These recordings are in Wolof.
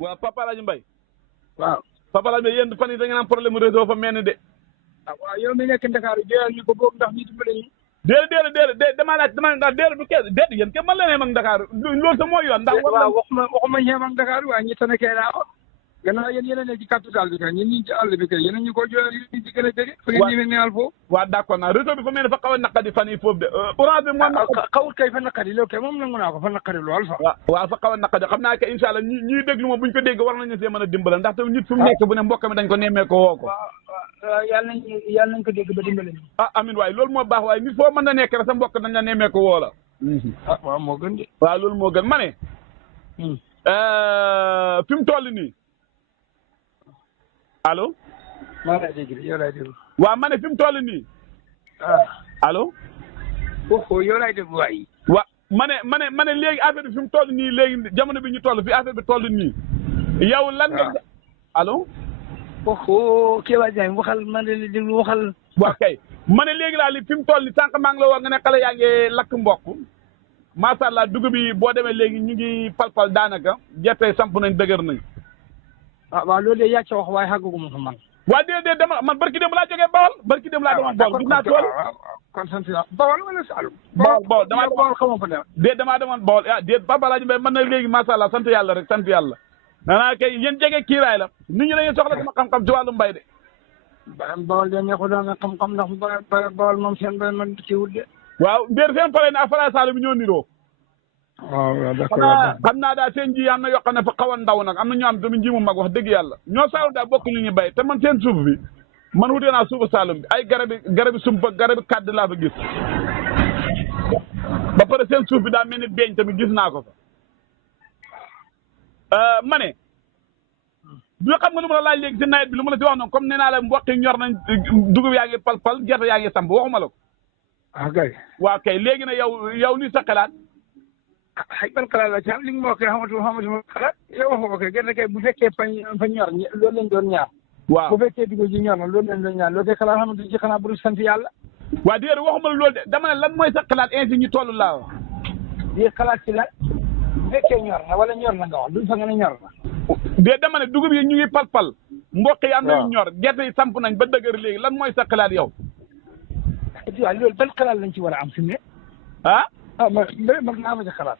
waaw Papa Alaaji Mbaye. waaw. Papa Alaaji Mbaye yéen fan yi da ngeen am problème réseau fa mel ni de. ah waaw yow mi nekk Ndakaaru jëlal ñu ko boobu ndax ñu dimbale ñu. déedéet damaa laaj ndax déedéet du kee déet yéen kenn mën leen a yem ak Dakar loolu sa mooy yoon. ndax waaw waxuma ñeem ak Dakar waaye ñi tane kee naa ko. gannaaw yéen yéen a ne ci capital bi kay ñun ñu ci àll bi kay yéen a ñu ko jëlal ñu ci gën a dégg. fa ngeen ñëwee neexal foofu. waaw d'accord naa réseau bi fa mel ni fa xaw a naqadi fan yii foofu de orange bi moom. xawul kay fa naqadi loolu kay moom nangu naa ko fa naqadi lool fa. waaw fa xaw a naqadi xam naa que incha allah ñuy déglu ma buñ ko dégg war nañu see mën a dimbala ndaxte nit fu mu nekk bu ne mbokk mi dañ ko nemmee ko woo ko. waaw yàlla nañ ko dégg ba dimbale ñu. amin waaye loolu moo baax waaye nit foo mën na nekk rek sa mbokk dañ la nemmee ko woo la. waaw moo gën de. waaw loolu moo gën ma ne. fi mu toll nii. allo. maa lay dégg yow laay dégg. waaw ma ne fi mu toll nii. allo. yow laay dégg waay. waaw ma ne léegi affaire bi fi mu toll nii léegi jamono bi ñu toll fi affaire bi toll nii. yow lan nga. allo. Kéba Diagne waxal man de déglu waxal. waaw kay ma ne léegi daal fi mu toll nii sànq maa ngi la wax nga ne xale yaa ngi lakk mboq. macha allah dugub bi boo demee léegi ñu ngi palpal daanaka gerte samp nañ dëgër nañ. waaw loolu de yaa ci wax waaye xàggaguma fa man. waaw déedéet dama man barki dem laa jógee Bawol barki dem laa demoon Bawol gis naa tool. kon sant yàlla Bawol wala Saalum. Bawol damaa demoon Bawol xamoo fa ne. déet damaa demoon Bawol déet Papa Alaaji Mbaye man na léegi macha allah sant yàlla rek sant yàlla. danaa kay yéen jege kiiraay la nit ñi dañuy soxla sama xam-xam ci wàllu mbay de. Bawol de neexul da nga xam-xam ndax Bawol moom seen mbay man ci wut de. waaw mbir seen pare ne ak Fara Saalum ñoo niroo. waaw d'accord xam naa daal seen ji am na yoo xam ne fa xaw a ndaw nag am na ñoo am tamit ji mu mag wax dëgg yàlla ñoo Saalum daal bokk ñu ñu bay te man seen suuf bi man wutee naa suufu Saalum bi ay garabi sumpa garabi kàdd laa fa gis ba pare seen suuf bi daa mel ni beeñ tamit gis naa ko fa ma ne bi xam nga lu ma la laaj léegi si nawet bi lu ma la si wax noonu comme nee naa la mboq yi ñor nañ dugub yaa ngi pal gerte yaa ngi samp waxuma la ko kay waaw kay léegi ne yow li sa xalaat xëy ban xalaat la ci am li nga ma wax kay xamatuma xalaat yow waxoo ko kay gerte kay bu fekkee fa ñor loolu lañ doon ñaar. waaw bu fekkee dugub ji ñor na loolu lañ doon ñaar loolu kay xalaat xamante ci xanaa bu sant yàlla. waaw déedéet waxuma la loolu de dama ne lan mooy sa xalaat ainsi ñu toll laa wax. di xalaat ci la bu fekkee ñor na wala ñor na nga wax duñ fa nga ne ñor na. déedéet dama ne dugub yi ñu ngi pal mboq yi am nañu ñor gerte yi samp nañ ba dëgër léegi lan mooy sa xalaat yow. waaw loolu ban xalaat lañ ci war a am fi mu ne. man naa ma ci xalaat.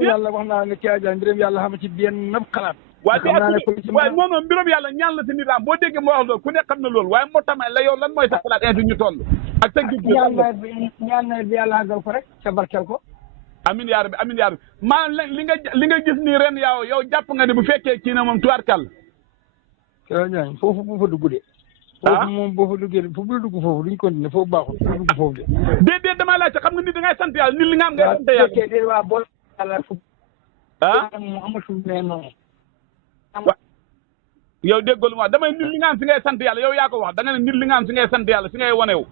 yàlla wax naa ne Kéba Diagne mbiram yàlla xam ci benn nëb xalaat. waaye non mbiram yàlla ñaan la si nit am boo déggee ma wax loolu ku ne xam na loolu waaye moo tamit la yow lan mooy sa xalaat ainsi ñu toll. ak sa gis ñaan nawet bi yàlla àggal ko rek ca barkeel ko. amin yaa rabbi maanaam li nga gis nii ren yow jàpp nga ne bu fekkee kii na moom tuwaarkàll. Kéba Diagne foofu bu fa dugg de. foofu moom boo fa duggee foofu bu la dugg foofu duñ continuer foofu baaxul bu dugg foofu de. déedéet damaa laajte xam nga nit da ngay sant yàlla nit li nga am ngay sant yàlla. waaw boo yàlla fu. amatul mais noonu. yow déggoo lu ma wax damay nit li nga am si ngay sant yàlla yow yaa ko wax da nga ne nit li nga am si ngay sant yàlla si ngay wanewu.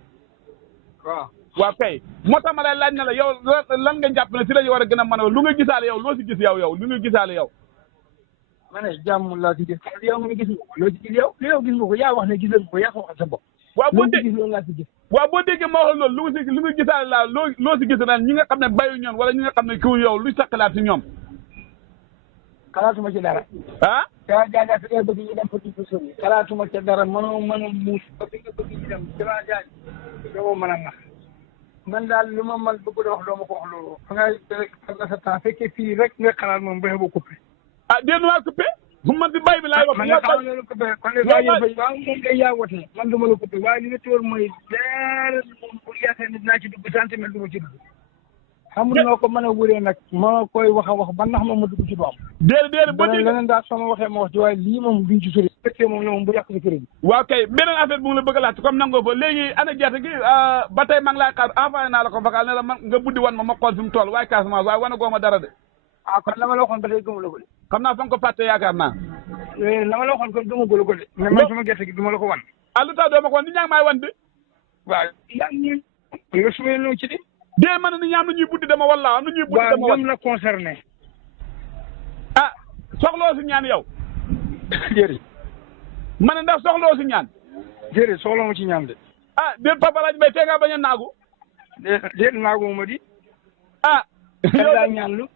waaw kay moo tax ma lay laaj na la yow lan nga jàpp ne si la ñu war a gën a mën a lu nga gisaale yow loo si gis yow lu nga gisaale yow. ma ne jàmm laa ci gis yow nga gis nga ko loo ci gis yow li yow gis nga ko yaa wax ne gis nga ko yaa ko waxal sa bopp. waaw boo gis loolu laa ci gis. waaw boo déggee ma wax loolu lu nga gisaale laa loo si gis daal ñi nga xam ne bayu ñoon wala ñi nga xam ne kiw yow luy sa xalaat si ñoom. xalaatuma ci dara. Kéba Diagne fi nga bëgg ñu dem fa ci suuf yi. xalaatuma ci dara mënoo mën a muus ba fi nga bëgg ñu dem Kéba Diagne doo mën a nax man daal lu ma mën bëgg wax doo ma ko wax loolu fa ngay nga sa temps fekkee fii rek nga xalaat moom ba coupé. déedéet waa coupé bu man si bay bi laay wax. man nga xam ne la coupé kon de waaw moom day yaa wote man du ma la coupé waaye li nga tóor mooy leer moom bu yaakaar ne dinaa ci dugg centimètre du ma ci dugg. xamul noo ko mën a wuree nag ma koy wax a wax ba ndax ma dugg ci doom. déedéet boo déggee leneen daal sama waxee ma wax ci waaye lii moom duñ ci sori. fekkee moom la moom bu yàq si kër gi. waaw kay beneen affaire bu mu la bëgg a laaj comme nangoo fa léegi ana gerte gi ba tey maa ngi lay xaar envoyé naa la ko vocal ne la man nga buddi wan ma xool fi mu toll waaye Casamance waaye wane goo ma dara de. kon la ma la waxoon ba tey gëmula ko de. xam naa fa nga ko fàtte yaakaar naa. la ma la waxoon kon gëmagula ko de. mais man sama gerte gi du ma la ko wan. lu tax doo ma ko wan nit ñaa ngi may wan de. waaw yaa ngi nga sumee loo ci de. dee man ni ñi am na ñuy buddi dama walla am na ñuy buddi dama waaw ñoom la concerné. soxloo si ñaan yow. jërëjëf. ma ne ndax soxloo si ñaan. jërëjëf soxla ma ci ñaan de. déet Papa Alaaji Mbaye tey nga bañ a naagu. déet naagu ma di. yow laa ñaan lu.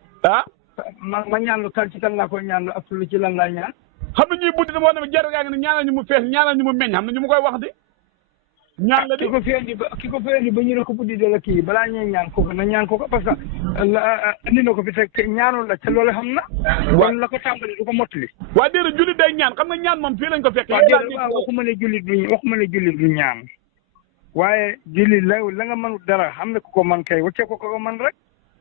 ma ñaanlu kan ci kan laa koy ñaanlu ak lu ci lan laa ñaan. xam na ñuy buddi dama wax ne jarul yaa ngi ne ñaanal ñu mu fees ñaanal ñu mu meññ xam na ñu mu koy wax de. ñaan la de ki ko feendi ba ñu ne ko buddi de la kii balaa ñuy ñaan kooku na ñaan kooku parce que andi na ko fi te ñaanul la te loolu xam na. waaw kon la ko tàmbali du ko mottali. waa déedéet jullit day ñaan xam nga ñaan moom fii lañ ko fekk. waaw waxuma ne jullit du ñaan. waaye jullit la nga mënul dara xam ne ku ko man kay wacce ko man rek.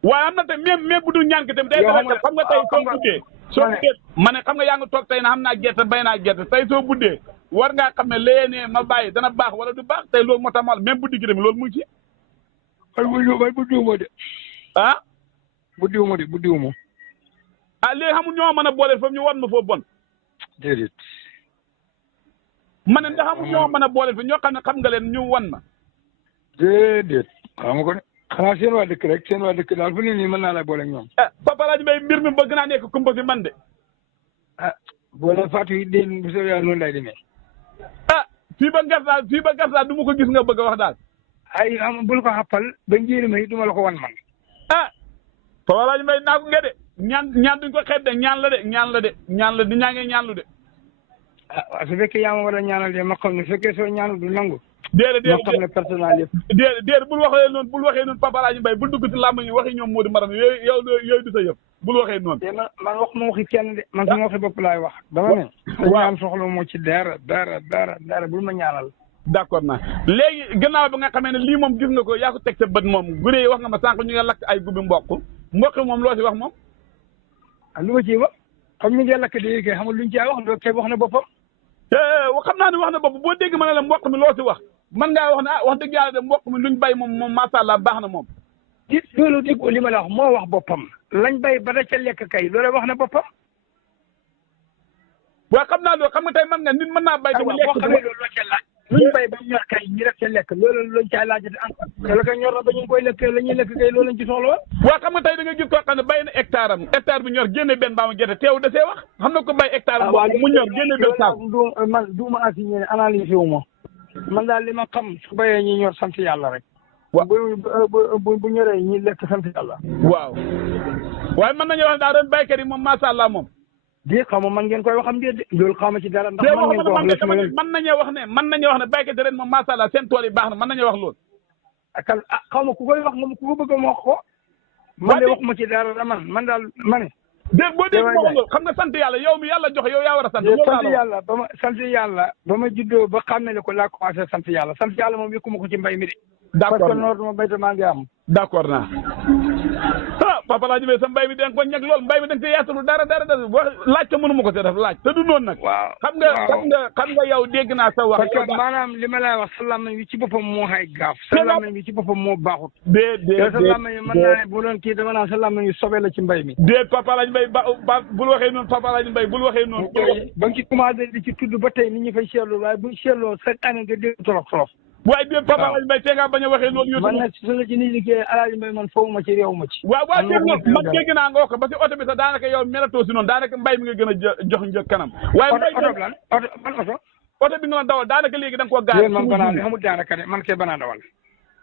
waaye am na te même bu dul ñaan ki tamit day xam nga tey soo buddee soo buddee ma ne xam nga yaa ngi toog tey na xam naa gerte bay naa gerte tey soo buddee war ngaa xam ne léeg-léeg ma bàyyi dana baax wala du baax tey loolu moo tax ma même buddi gi tamit loolu mu ngi ci. buddiwuma de. ah. buddiwuma. ah léegi xamul ñoo mën a boole foofu ñu wan ma foofu bon. déedéet. ma ne ndax xamul ñoo mën a boole fi ñoo xam ne xam nga leen ñu wan ma. déedéet xam nga ko de xanaa seen waa dëkk rek seen waa dëkk daal fu ne nii mën naa la boole ak ñoom. ah Papa Laaj Mbay mbir mi bëgg naa nekk kumpa si man de. ah boole Fatou yi déedéet bu soobee yàlla noonu lay demee. ah fii ba Garsaal du ma ko gis nga bëgg a wax daal. ay bul ko xappal ba njéeri ma yi du ma la ko wan man. ah Papa Laaj Mbay naa ko nga de ñaan duñ ko xeeb de ñaan la de di ñaa ngee ñaan lu de. ah waaw su fekkee yaa ma war a ñaanal de ma xam ne su fekkee soo ñaanal du nangu. déedéet ma xam ne personnel yëpp. déedéet bul waxee noonu Papa Laaj Mbay bul dugg ci làmb ñi waxi ñoom Modou Maram yooyu du sa yëpp bul waxee noonu. te man wax ma waxi kenn de man sama waxi bopp laay wax. dama ne. waaw ñaan soxla moo ci dara bul ma ñaanal. d'accord naa léegi gannaaw ba nga xamee ne lii moom gis nga ko yaa ko teg sa bët moom gune yi wax nga ma sànq ñu nga lakk ay gubbi mboq moom loo si wax moom. ah lu ma ciy wax xam ñu ngi lakk de kay xamul luñ ciy wax loolu kay wax na boppam. xam naa ne wax na bopp boo dégg ma ne la mboq mi loo si wax man ngaa wax ne wax dëgg yàlla de mboq mi luñ bay moom macha allah baax na moom. loolu dégg li ma la wax moo wax boppam lañ bay ba da ca lekk kay loolu wax na boppam. waaw xam naa loolu xam nga tey man nga nit mën naa bay. boo xamee loolu loo ca laaj. luñ bay ba ñor kay ñi def ca lekk loolu lañ caa laajate encore. te la koy ñor na ba ñu ngi koy lekk la ñuy lekk kay loolu lañ ci soxla woon. waaw xam nga tey da nga gis koo xam ne bay na hectare bi ñor génne benn baa ma gerte teew da see wax xam na ko bay hectare mu ñor génne benn saako. man duuma assigné ne analyse wu ma man daal li ma xam su bayee ñi ñor sant yàlla rek. waaw bu ñoree ñi lekk sant yàlla. waaw waaye mën nañu wax daal ren baykat yi moom macha allah moom. xaw ma man ngeen koy waxam déet loolu xaw ma ci dara ndax man ngeen ko wax mën nañoo wax ne baykat yi ren moom macha allah seen tool yi baax na mën nañoo wax loolu. xaw ma ku koy wax nga ku ko bëgg a wax ko. man de waxuma ci dara man daal ma ne. boo dégg moom loolu xam nga sant yàlla yow mi yàlla joxe yow yaa war a sant. sant yàlla ba ma juddoo ba xàmmee ko laa commencé sant yàlla moom yëkkuma ko ci mbay mi de. d'accord parce que noor ma béykat maa ngi am. d'accord naa Papa Laaj Mbay sa mbay mi da nga ko ñag lool mbay mi da nga see yaatalu dara laaj te mënuma ko see def laaj te du noonu nag. waaw xam nga yow dégg naa sa wax. parce que maanaam li ma lay wax sa làmmiñ wi ci boppam moo xay gaaf. sa làmmiñ wi ci boppam moo baaxut. déet sa làmmiñ wi mën naa ne bu doon kii dama naan sa làmmiñ wi sobe la ci mbay mi. déet Papa Laaj Mbay bul waxee noonu Papa Laaj Mbay bul waxee noonu. ba nga ci commencé di ci tudd ba tey nit ñi fay seetlu waaye bu seetloo chaque année nga dégg tolof. waaye déet Papa Laaj Mbay tee ngaa bañ a waxee loolu. man nag su la ci nit liggéey Alaaji Mbay man foofu ma ci réew ma ci. waaw man dégg naa nga wax ko ba si oto bi sax daanaka yow melatoo si noonu daanaka mbay mi nga gën a jox njëkk kanam. waaye oto lan oto. oto bi nga doon dawal daanaka léegi da nga koo gaar. man banaa xamul daanaka de man kay banaa dawal.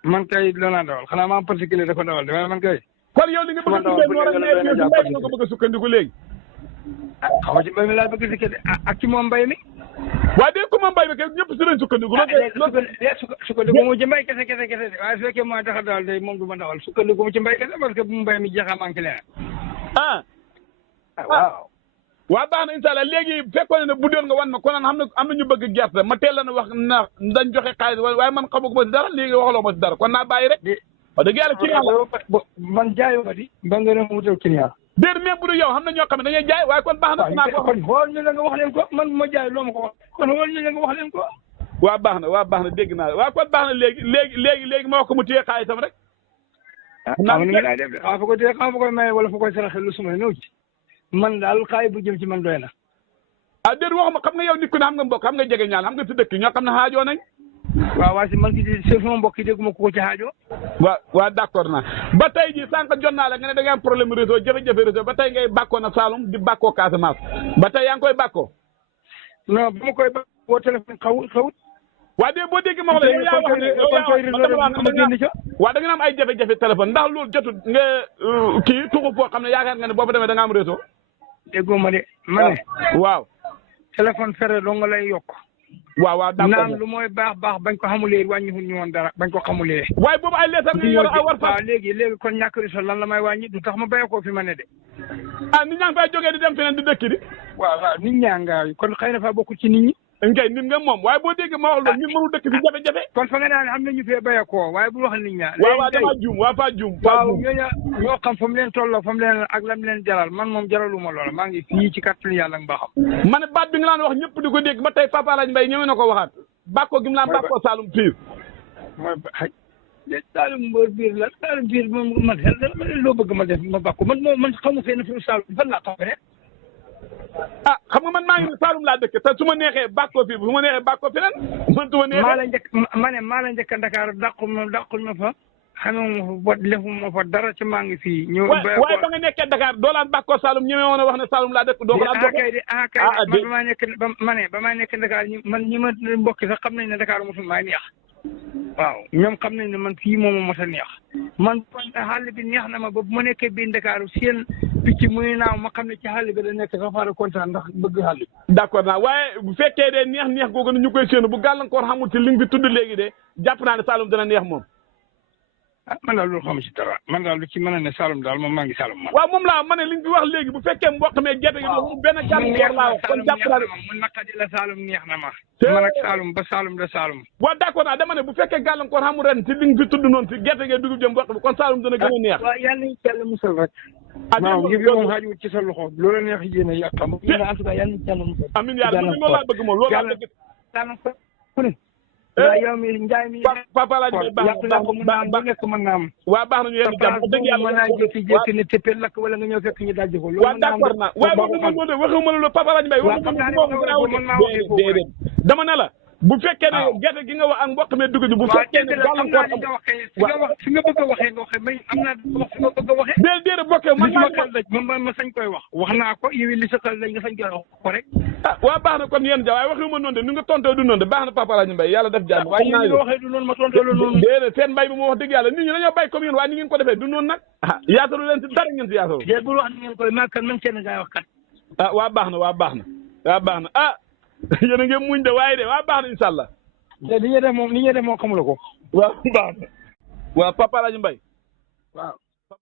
man kay loolaa dawal xanaa maa particulier da ko dawal de waaye man kay. kon yow li nga bëgg a tuddee noonu rek mais mbay mi nga ko bëgg a sukkandiku léegi. xaw ma ci mbay mi laa bëgg a dikkee de ak ci moom mbay mi. waaye dégg ko moom mbay mi kay ñëpp si lañ sukkandiku. sukkandiku mu ci mbay kese de waaye su fekkee moo tax a dawal de moom du ma dawal sukkandiku mu ci mbay kese parce que bu mbay mi jeexee manqué leneen. waaw. waaw baax na incha allah léegi fekkoon ne bu doon nga wan ma konoon am na ñu bëgg gerte ma teel la na wax na dañ joxe xaalis waaye man xamu ko ma si dara léegi waxaloo ma si dara kon naa bàyyi rek. wax dëgg yàlla client la man jaayoo ma di ba nga ne wutal client. déedéet même bu dul yow xam na ñoo xam ne dañuy jaay waaye kon baax na. naa ko kon xool ñu la nga wax leen ko man ma jaay loo ma ko wax kon xool ñu la nga wax leen ko. waaw baax na dégg naa waaw kon baax na léegi ma wax ko mu téye xaalisam rek. xam nga laa def de fa ko téye xam fa koy maye wala fa koy saraxe lu suma ñëw ci man daal xaay bu jëm ci man doy na. déedéet waxuma xam nga yow nit ku ne xam nga mbokk xam nga jege ñaan xam nga si dëkk ñoo xam ne xaajoo nañ. waaw si man ki sama mbokk yi dégguma ko ci xaajoo. waaw d'accord naa ba tey jii sànq jot naa la nga ne da ngay am problème réseau jafe-jafe réseau ba tey ngay bàkkoo na Saloum di bàkkoo Casamance ba tey yaa ngi koy bàkkoo. non bu ma koy bàkkoo téléphone xawut. waa dee boo déggee ma wax la yow yaa wax ne waaw da nga am ay jafe-jafe téléphone ndax loolu jotut nga kii tuxu foo xam ne yaakaar nga ne boo fa demee da nga am réseau. déggoo ma de ma ne. waaw. téléphone fere doo nga lay yokk. waaw d'accord naan lu mooy baax bañ ko xamulee wàññiwul ñu woon dara bañ ko xamulee. waaye boobu ay leetar nga yor a war fa. waaw léegi kon ñàkk réseau lan la may wàññi du tax ma béy ko fi ma ne de. ah nit ñaa ngi fay jógee di dem feneen di dëkk di. waaw nit ñaa nga kon xëy na faa bokkul ci nit ñi. ngay nit nga moom waaye boo déggee ma wax loolu ñun mënu dëkk fi jafe-jafe. kon fa nga naan am na ñu fee béy ko waaye bu wax nit ñaa. waaw damaa juum faa juum. waaw ñoo xam fa mu leen tolloo fa mu leen ak lam leen jaral man moom jaraluma loola maa ngi fii ci kàttan yàlla nga baaxam. ma ne baat bi nga laan wax ñëpp di ko dégg ba tey Papa Alaaji Mbaye ñëwee na ko waxaat. bàkkoo gi mu laan bàkkoo Saloum Pire. Saloum Pire la Saloum Pire moom man loo bëgg ma def ma bàkko man xamu fee ne fi Saloum fan laa toppee. ah xam nga man maa ngi Saloum laa dëkk te su ma neexee bàkkoo fii su ma neexee bàkkoo feneen man su ma neexee. maa la njëkk Dakar dàqul ma fa xamuma fa defuma fa dara ci maa ngi fii. ñëw waaye ba nga nekkee Dakar doo laan bàkkoo Saloum ñeme woon a wax ne Saloum laa dëkk doo ko daan bokk. ba maa nekk Dakar ñi ma mbokki sax xam nañ ne Dakar mosul maa neex. waaw ñoom xam nañ ne man fii moom moo mos a neex man xàll bi neex na ma ba bu ma nekkee biir Dakar seen picc muy naaw ma xam ne ci xàll bi da nekk sax fara kontaan ndax bëgg xàll bi. d'accord naa waaye bu fekkee de neex googu ñu koy séenu bu gàllankoor xamul ci li nga fi tudd léegi de jàpp naa ne Saloum dana neex moom. ah man daal loolu xam ci dara man daal lu ci mën a ne Saloum daal moom maa ngi Saloum man. waaw moom laa ma ne li nga fi wax léegi bu fekkee mboq mee gerte gi moom benn gàllankoor laa wax kon jàpp naa ne mu naqadi la Saloum neex na ma. man ak Saloum ba Saloum de Saloum. waaw d'accord naa dama ne bu fekkee gàllankoor xamul ren ci li nga fi tudd noonu ci gerte gi dugub jëm mboq bi kon Saloum dana gën a neex. waaw yàlla nañu ci yàlla musal rek. waaw yëf yi moom xaajul ci sa loxo loolu neex yéen a yàq xam. en tout cas yàlla nañu ci yàlla musal. amiin yàlla loolu laa bëgg moom loolu laa bëgg. waaw yow mi Ndiaye mi. Papa Alaaji Mbaye baax na mën naa am. waaw baax na ñu yéen jàmm dëgg yàlla mën naa jékki-jékki ne téppee lakk wala nga ñëw fekk ñu dajji ko. waaw d'accord naa waaye waxuma loolu Papa Alaaji Mbaye déedéet dama ne la bu fekkee ne gerte gi nga wax ak mboq mi dugg bu fekkee ne gàllankoor fi nga bëgg a waxee nga waxee may am naa wax fi nga bëgg a waxee. déedéet bokkee man ma sañ koy wax naa ko yow li sa xel lañ nga sañ koy wax ko rek. ah waaw baax na kon yéen ja waaye waxuma noonu de ni nga tontoo du noonu de baax na Papa Alaaji Mbaye yàlla def jàmm. waaye ni nga waxee du noonu ma tontoo la noonu. déedéet seen mbay bi moo wax dëgg yàlla nit ñi dañoo bay comme yéen waaye ni ngeen ko defee du noonu nag ah yaatalu leen si dara ngeen si yaatalu. déedéet bul wax ni ngeen koy maa kan man kenn ngay wax kat. ah waa baax na ah yéen a ngi muñ de waaye de waa baax na incha allah. te li ñuy def moom xamula ko. waaw baax na. waaw Papa Alaaji Mbaye. waaw.